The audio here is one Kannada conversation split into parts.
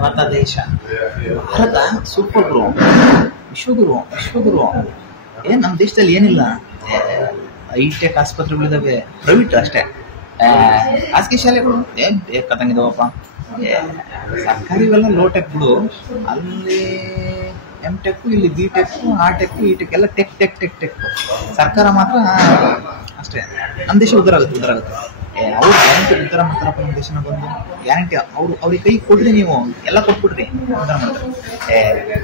ಭಾರತ ದೇಶ, ಭಾರತ ಸೂಪರ್ ಗುರು, ವಿಶ್ವಗುರು, ವಿಶ್ವಗುರು. ನಮ್ಮ ದೇಶದಲ್ಲಿ ಏನಿಲ್ಲ, ಹೈಟೆಕ್ ಆಸ್ಪತ್ರೆಗಳಿದಾವೆ, ಪ್ರೈವೇಟ್ ಅಷ್ಟೇ. ಖಾಸಗಿ ಶಾಲೆಗಳು ಬೇಕಾದಂಗಿದಾವಪ್ಪ. ಸರ್ಕಾರಿ ಇವೆಲ್ಲ ಲೋ ಟೆಕ್ಗಳು, ಅಲ್ಲಿ M.Tech, ಇಲ್ಲಿ B.Tech, A.Tech, E.Tech ಎಲ್ಲ ಟೆಕ್ ಟೆಕ್ ಟೆಕ್ ಟೆಕ್. ಸರ್ಕಾರ ಮಾತ್ರ ಅಷ್ಟೇ. ನಮ್ಮ ದೇಶ ಉದ್ಧಾರ ಆಗುತ್ತೆ, ಉದ್ಧಾರ ಆಗುತ್ತೆ. ಅವ್ರು ಗ್ಯಾರಂಟಿ ಉದ್ಧಾರ ಮಾಡ್ತಾರಪ್ಪ ನಮ್ಮ ದೇಶನ ಬಂದು. ಗ್ಯಾರಂಟಿ ಅವ್ರಿಗೆ ಕೈ ಕೊಡ್ರಿ, ನೀವು ಎಲ್ಲ ಕೊಟ್ಬಿಡ್ರಿ, ಉದ್ಧಾರ ಮಾಡ್ತಾರೆ.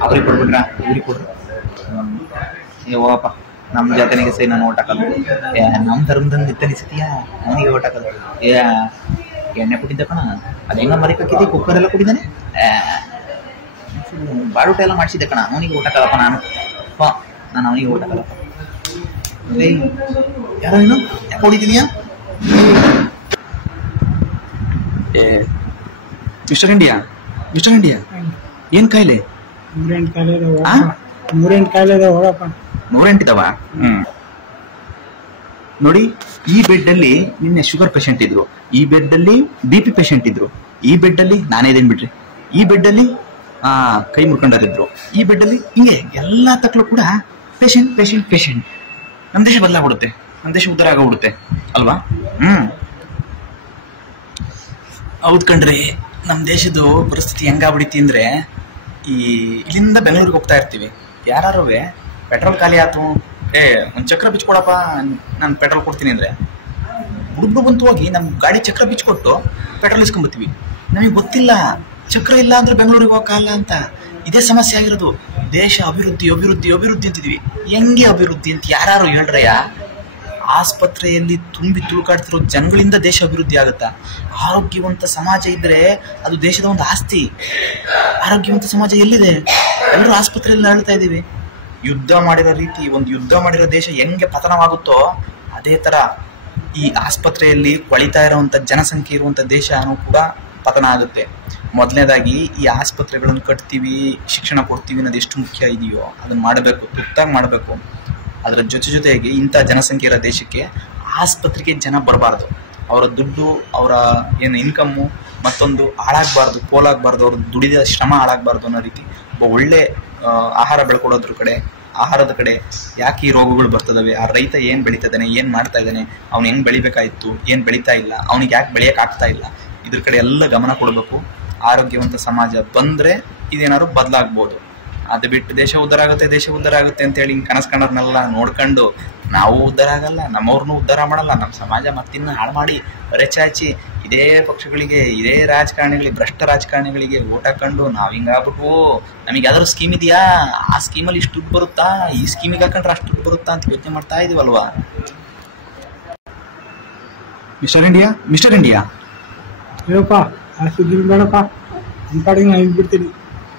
ಅವ್ರಿಗೆ ಕೊಡ್ಬಿಟ್ರ, ಇವ್ರಿಗೆ ಕೊಡ್ರಿ. ಹೋಗಪ್ಪ, ನಮ್ಮ ಜಾತನಿಗೆ ಸೈ ನಾನು ಓಟ್ ಹಾಕಲ್ಲ. ನಮ್ಮ ಧರ್ಮದಂದು ನಿತ್ತನಿಸ್ತೀಯಾ, ಅವನಿಗೆ ಓಟ್ ಹಾಕಲ್ಲ. ಎಣ್ಣೆ ಕುಟ್ಟಿದ್ದ ಕಣ, ಅದು ಹೆಂಗ ಮರಿಕಾಕಿದ್ದಿ, ಕುಕ್ಕರ್ ಎಲ್ಲ ಕುಡಿದಾನೆ, ಬಾಳೂಟ ಎಲ್ಲ ಮಾಡಿಸಿದ್ದೆ ಕಣ, ಅವನಿಗೆ ಓಟ್ ಹಾಕಲ್ಲಪ್ಪ ನಾನು ಅವನಿಗೆ ಓಟ್ ಹಾಕಲ್ಲಪ್ಪ. ಯಾರೋ ನೀನು ಯಾಕೆ ಹೊಡಿತಿದೀಯಾ? ಮಿಸ್ಟರ್ ಇಂಡಿಯಾ, ಮಿಸ್ಟರ್ ಇಂಡಿಯಾ, ಏನ್ ಕಾಯಿಲೆ? 108 ಕಾಯಿಲೆ ಹೋಗಪ್ಪ. 108 ಇದಾವ? ನೋಡಿ, ಈ ಬೆಡ್ ಅಲ್ಲಿ ನಿನ್ನೆ ಶುಗರ್ ಪೇಷಂಟ್ ಇದ್ರು, ಈ ಬೆಡ್ ಅಲ್ಲಿ BP ಪೇಷಂಟ್ ಇದ್ರು, ಈ ಬೆಡ್ ಅಲ್ಲಿ ನಾನೇ ಇದೇನ್ ಬಿಡ್ರಿ, ಈ ಬೆಡ್ ಅಲ್ಲಿ ಕೈ ಮುರ್ಕೊಂಡರಿದ್ರು, ಈ ಬೆಡ್ ಅಲ್ಲಿ ಹಿಂಗೆ ಎಲ್ಲಾ ತಕ್ಲು ಕೂಡ ಪೇಷಂಟ್ ಪೇಷಂಟ್ ಪೇಷಂಟ್. ನಮ್ ದೇಶ ಬದಲಾಗ್ಬಿಡುತ್ತೆ, ನಮ್ ದೇಶ ಉದ್ಧಾರ ಆಗೋಗ್ಬಿಡುತ್ತೆ ಅಲ್ವಾ? ಹೌದ್ ಕಣ್ರಿ. ನಮ್ ದೇಶದ ಪರಿಸ್ಥಿತಿ ಹೆಂಗಾಗ್ಬಿಡುತ್ತೆ ಅಂದ್ರೆ, ಇಲ್ಲಿಂದ ಬೆಂಗಳೂರಿಗೆ ಹೋಗ್ತಾ ಇರ್ತೀವಿ, ಯಾರುವೆ ಪೆಟ್ರೋಲ್ ಖಾಲಿ ಆಯ್ತು, ಒಂದ್ ಚಕ್ರ ಬಿಚ್ಕೊಳಪ್ಪ, ನಾನು ಪೆಟ್ರೋಲ್ ಕೊಡ್ತೀನಿ ಅಂದ್ರೆ ಹುಡುಗ್ರು ಬಂತು ಹೋಗಿ ನಮ್ ಗಾಡಿ ಚಕ್ರ ಬಿಚ್ಕೊಟ್ಟು ಪೆಟ್ರೋಲ್ ಇಸ್ಕೊಂಡ್ಬರ್ತೀವಿ. ನಮಗೆ ಗೊತ್ತಿಲ್ಲ ಚಕ್ರ ಇಲ್ಲ ಅಂದ್ರೆ ಬೆಂಗಳೂರಿಗೆ ಹೋಗಲ್ಲ ಅಂತ. ಇದೇ ಸಮಸ್ಯೆ ಆಗಿರೋದು. ದೇಶ ಅಭಿವೃದ್ಧಿ ಅಭಿವೃದ್ಧಿ ಅಭಿವೃದ್ಧಿ ಅಂತಿದ್ವಿ. ಹೆಂಗೆ ಅಭಿವೃದ್ಧಿ ಅಂತ ಯಾರು ಹೇಳ್ರಯ್ಯ? ಆಸ್ಪತ್ರೆಯಲ್ಲಿ ತುಂಬಿ ತುಳುಕಾಡ್ತಿರೋ ಜನಗಳಿಂದ ದೇಶ ಅಭಿವೃದ್ಧಿ ಆಗುತ್ತಾ? ಆರೋಗ್ಯವಂತ ಸಮಾಜ ಇದ್ರೆ ಅದು ದೇಶದ ಒಂದು ಆಸ್ತಿ. ಆರೋಗ್ಯವಂತ ಸಮಾಜ ಎಲ್ಲಿದೆ? ಎಲ್ಲರೂ ಆಸ್ಪತ್ರೆಯಲ್ಲಿ ನರಳ್ತಾ ಇದ್ದೀವಿ. ಯುದ್ಧ ಮಾಡಿರೋ ರೀತಿ, ಒಂದು ಯುದ್ಧ ಮಾಡಿರೋ ದೇಶ ಹೆಂಗೆ ಪತನವಾಗುತ್ತೋ ಅದೇ ತರ ಈ ಆಸ್ಪತ್ರೆಯಲ್ಲಿ ಕೊಳಿತಾ ಇರುವಂತ ಜನಸಂಖ್ಯೆ ಇರುವಂತ ದೇಶನೂ ಕೂಡ ಪತನ ಆಗುತ್ತೆ. ಮೊದಲನೇದಾಗಿ ಈ ಆಸ್ಪತ್ರೆಗಳನ್ನು ಕಟ್ತೀವಿ, ಶಿಕ್ಷಣ ಕೊಡ್ತೀವಿ ಅನ್ನೋದು ಎಷ್ಟು ಮುಖ್ಯ ಇದೆಯೋ ಅದನ್ನ ಮಾಡಬೇಕು, ತುರ್ತಾಗಿ ಮಾಡಬೇಕು. ಅದರ ಜೊತೆಗೆ ಇಂಥ ಜನಸಂಖ್ಯೆ ಇರೋ ದೇಶಕ್ಕೆ ಆಸ್ಪತ್ರೆಗೆ ಜನ ಬರಬಾರ್ದು. ಅವರ ದುಡ್ಡು, ಅವರ ಏನು ಇನ್ಕಮ್ಮು ಮತ್ತೊಂದು ಹಾಳಾಗಬಾರ್ದು, ಪೋಲಾಗಬಾರ್ದು, ಅವ್ರ ದುಡಿದ ಶ್ರಮ ಹಾಳಾಗಬಾರ್ದು ಅನ್ನೋ ರೀತಿ ಒಬ್ಬ ಒಳ್ಳೆ ಆಹಾರ ಬೆಳ್ಕೊಡೋದ್ರ ಕಡೆ, ಆಹಾರದ ಕಡೆ ಯಾಕೆ ಈ ರೋಗಗಳು ಬರ್ತದವೆ, ಆ ರೈತ ಏನ್ ಬೆಳೀತಾ ಇದ್ದಾನೆ, ಏನ್ ಮಾಡ್ತಾ ಇದ್ದಾನೆ, ಅವ್ನು ಹೆಂಗ್ ಬೆಳಿಬೇಕಾಯ್ತು, ಏನ್ ಬೆಳೀತಾ ಇಲ್ಲ, ಅವ್ನಿಗೆ ಯಾಕೆ ಬೆಳೆಯಕ್ ಆಗ್ತಾ ಇಲ್ಲ, ಇದ್ರ ಕಡೆ ಎಲ್ಲ ಗಮನ ಕೊಡಬೇಕು. ಆರೋಗ್ಯವಂತ ಸಮಾಜ ಬಂದ್ರೆ ಇದೇನಾದ್ರು ಬದಲಾಗ್ಬೋದು. ಅದು ಬಿಟ್ಟು ದೇಶ ಉದ್ಧಾರ ಆಗುತ್ತೆ, ದೇಶ ಉದ್ಧಾರ ಆಗುತ್ತೆ ಅಂತ ಹೇಳಿ ಕನಸು ಕಂಡವ್ರನ್ನೆಲ್ಲ ನೋಡ್ಕೊಂಡು ನಾವು ಉದ್ಧಾರ ಆಗಲ್ಲ, ನಮ್ಮವ್ರನ್ನೂ ಉದ್ಧಾರ ಮಾಡಲ್ಲ, ನಮ್ಮ ಸಮಾಜ ಮತ್ತಿನ್ನ ಹಾಳು ಮಾಡಿ ರೆಚಾಚಿ ಇದೇ ಪಕ್ಷಗಳಿಗೆ, ಇದೇ ರಾಜಕಾರಣಿಗಳಿಗೆ, ಭ್ರಷ್ಟ ರಾಜಕಾರಣಿಗಳಿಗೆ ಓಟ್ ಹಾಕೊಂಡು ನಾವ್ ಹಿಂಗಾಗ್ಬಿಟ್ಟು ನಮಗೆ ಯಾವ್ದಾದ್ರು ಸ್ಕೀಮ್ ಇದೆಯಾ, ಆ ಸ್ಕೀಮಲ್ಲಿ ಇಷ್ಟು ದುಡ್ಡು ಬರುತ್ತಾ, ಈ ಸ್ಕೀಮಿಗೆ ಹಾಕೊಂಡ್ರೆ ಅಷ್ಟು ದುಡ್ಡು ಬರುತ್ತಾ ಅಂತ ಯೋಚನೆ ಮಾಡ್ತಾ ಇದೀವಲ್ವಾ? ಮಿಸ್ಟರ್ ಇಂಡಿಯಾ, ಮಿಸ್ಟರ್ ಇಂಡಿಯಾ, ಹೇಳಪ್ಪ, ಆ ಸುದ್ದಿ ಬೇಡಪ್ಪ, ನಮ್ಮ ಪಾಡಿಗೆ ನಾನು ಇದ್ಬಿಡ್ತೀನಿ.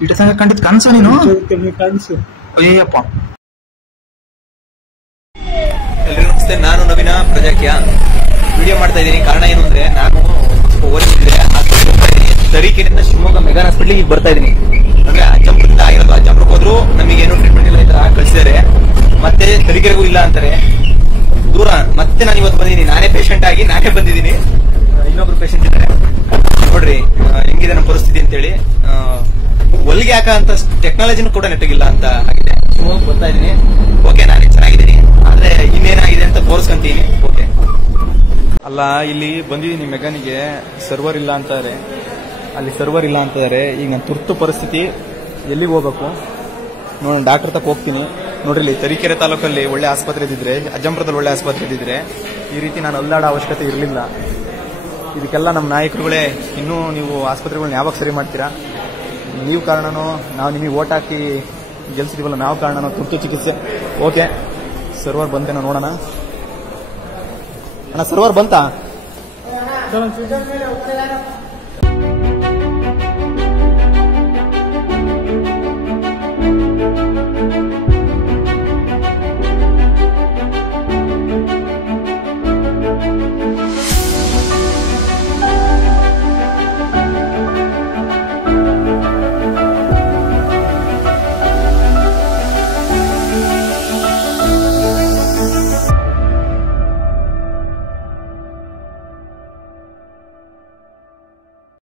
ಇಟ ಸಂಗ ಕಂಡಿದ್ ಕನ್ಸು ನೀನು? ಕನಸು. ಅಯ್ಯಪ್ಪ. ಎಲ್ರಿಗೂ ನಮಸ್ತೆ, ನಾನು ನವೀನ ಪ್ರಜಾಕ್ಯ ವಿಡಿಯೋ ಮಾಡ್ತಾ ಇದ್ದೀನಿ. ಕಾರಣ ಏನು ಅಂದ್ರೆ, ನಾನು ಓದಿದ್ರೆ ತರೀಕೆರೆಯಿಂದ ಶಿವಮೊಗ್ಗ ಮೆಗಾನ್ ಹಾಸ್ಪಿಟ್ಲಿಗೆ ಈಗ ಬರ್ತಾ ಇದ್ದೀನಿ. ಅಂದ್ರೆ ಅಜ್ಜಂಪುರದಿಂದ ಆಗಿರೋದು, ಅಜ್ಜಂಪುರಕ್ಕೆ ಹೋದ್ರು ನಮಗೇನು ಟ್ರೀಟ್ಮೆಂಟ್ ಇಲ್ಲ, ಈ ತರ ಕಳಿಸಿದ್ದಾರೆ. ಮತ್ತೆ ತರೀಕೆರೆಗೂ ಇಲ್ಲ ಅಂತಾರೆ, ದೂರ. ಮತ್ತೆ ನಾನು ಇವತ್ತು ಬಂದಿದ್ದೀನಿ, ನಾನೇ ಪೇಷಂಟ್ ಆಗಿ ನಾನೇ ಬಂದಿದ್ದೀನಿ. ಇನ್ನೊಬ್ರು ಪೇಷಂಟ್ ಇದ್ದಾರೆ, ನೋಡ್ರಿ ಹೆಂಗಿದೆ ನಮ್ಮ ಪರಿಸ್ಥಿತಿ ಅಂತೇಳಿ. ಹೊಲಿಗೆ ಹಾಕ ಅಂತ ಟೆಕ್ನಾಲಜಿನೂ ಕೂಡ ನೆಟ್ಟಗಿಲ್ಲ ಅಂತ ಆಗಿದೆ. ಶಿವಮೊಗ್ಗ ಬರ್ತಾ ಇದ್ದೀನಿ. ಓಕೆ, ನಾನು ಚೆನ್ನಾಗಿದ್ದೀನಿ, ಆದ್ರೆ ಇನ್ನೇನಾಗಿದೆ ಅಂತ ತೋರಿಸ್ಕೊಂತೀನಿ. ಓಕೆ. ಅಲ್ಲ, ಇಲ್ಲಿ ಬಂದಿದ್ದೀನಿ ಮೆಗಾನಿಗೆ, ಸರ್ವರ್ ಇಲ್ಲ ಅಂತಾರೆ, ಅಲ್ಲಿ ಸರ್ವರ್ ಇಲ್ಲ ಅಂತಾರೆ. ಈಗ ನನ್ನ ತುರ್ತು ಪರಿಸ್ಥಿತಿ, ಎಲ್ಲಿಗೆ ಹೋಗ್ಬೇಕು ನೋಡೋಣ, ಡಾಕ್ಟರ್ ತಕ್ಕ ಹೋಗ್ತೀನಿ. ನೋಡ್ರಿ, ಇಲ್ಲಿ ತರೀಕೆರೆ ತಾಲೂಕಲ್ಲಿ ಒಳ್ಳೆ ಆಸ್ಪತ್ರೆ ಇದ್ದಿದ್ರೆ, ಅಜ್ಜಂಪುರದಲ್ಲಿ ಒಳ್ಳೆ ಆಸ್ಪತ್ರೆ ಇದ್ದಿದ್ರೆ ಈ ರೀತಿ ನಾನು ಅಲ್ಲಾಡೋ ಅವಶ್ಯಕತೆ ಇರಲಿಲ್ಲ. ಇದಕ್ಕೆಲ್ಲ ನಮ್ಮ ನಾಯಕರುಗಳೇ, ಇನ್ನೂ ನೀವು ಆಸ್ಪತ್ರೆಗಳನ್ನ ಯಾವಾಗ ಸರಿ ಮಾಡ್ತೀರಾ? ನೀವು ಕಾರಣನೋ, ನಾವು ನಿಮಗೆ ಓಟ್ ಹಾಕಿ ಗೆಲ್ಸಿದೀವಲ್ಲ ನಾವು ಕಾರಣನೋ? ತುರ್ತು ಚಿಕಿತ್ಸೆ. ಓಕೆ, ಸರ್ವರ್ ಬಂದೇನೋ ನೋಡೋಣ. ಅಣ್ಣ, ಸರ್ವರ್ ಬಂತಾ?